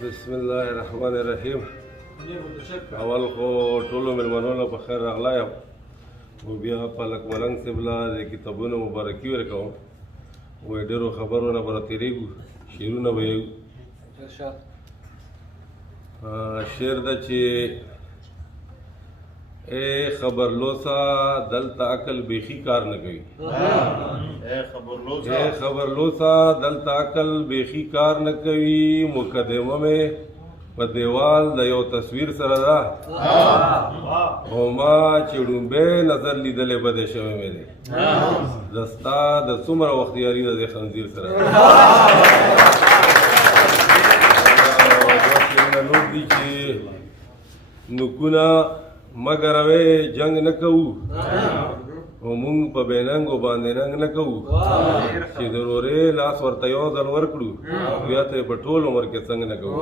بسم الله الرحمن الرحیم. اول خو ټولو مېلمنو له په خیر راغلی یم او بیا پالک ملنګ صاحب له د کتابونو مبارکي ورکوم. وایي ډېرو خبرو نه به راتېرېږو، شعرونه به یو. شعر ده چې اے خبرلوسا دلته عقل بیخي کار نه کوي. اے خبرلوسا دلته عقل بیخي کار نه کوي. مقدمه مې په دیوال د یو تصویر سره ده او ما چې ړومبی نظر لیدلی بدې شوی مې دی. د ستا د څومره وخت یاري ده دې خنزیر سره نور دي چې نکونه مګر اوی جنگ نه کوو او مونږ په بېننګو باندې ننګ نه کوو چې د ورورې لاس ورته یو ځل ورکړو بیا ته یې په ټول عمر کې څنګ نه کوو.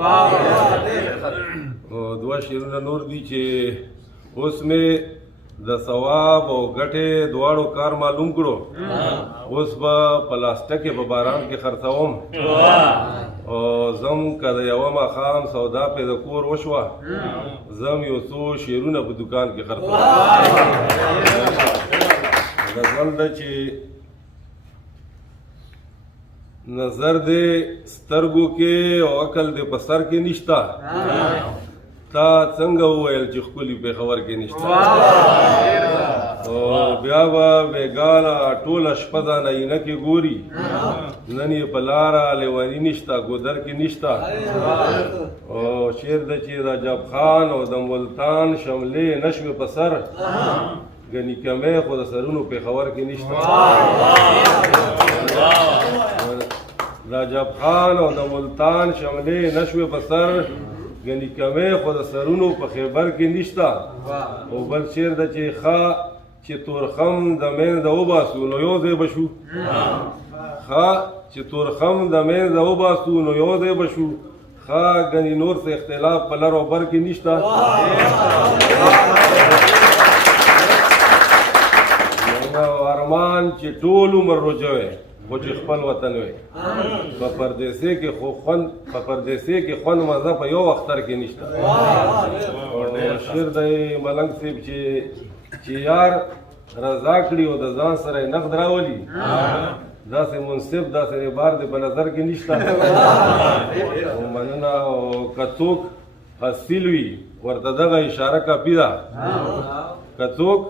او دوه شعرونه نور دي چې اوس مې د ثواب او ګټې دواړو کار معلوم کړو. اوس به پلاسټک په باران کې خرڅوم او زم که د یوه ماښام سودا پې د کور وشوه زم یو څو شعرونه په دوکان کې خرڅوم. غزل ده چې نظر دې سترګو کې او عقل دې په سر کې نشته. تا څنګه وویل چې ښکلي پېښور کې نشته. او بیا به بېګاله ټوله شپه ځان آینه کې ګوري. نن یې په لاره لیوني نشته، ګودر کې نشته. او شعر ده چې د عجب خان او د ملتان شملې نشوې په سر ګني کمې خو د سرونو پېښور کې نشته. د عجب خان او د ملتان شملې نشوې په سر ګني کمې خو د سرونو په خیبر کې نشته. او بل شعر ده چې ښه چې تورخم د منځه وباسو نو یو ځای به شو. ښه چې تورخم د منځه وباسو نو یو ځای به شو. ښه ګني نور څه اختلاف په لر او بر کې نشته. ارمان چې ټول عمر روژه وی خو چې خپل وطن وی. په پردیسۍ کې خوند مزه په یو اختر کې نشته. شعر دی ملنګ صاحب چې یار رضا کړي او د ځان سره یې نقد راولي داسې منصف داسې بار دی په نظر کې نشته. مننه. او که څوک اصیل وي ورته دغه اشاره کافي ده. که څوک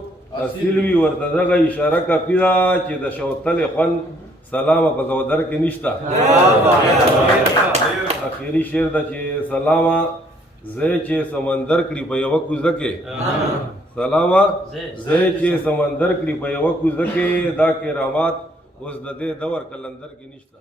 اصیل وي ورته دغه اشاره کافي ده چې د شوتلې خوند سلامه په زودر کې نشته. اخیری شعر ده چې سلامه زه چې سمندر کړي په یوه کوزه کې. سلامه زه چې سمندر کړي په یوه کوزه کې دا کرامات اوس د دې دور کلندر کې نشته.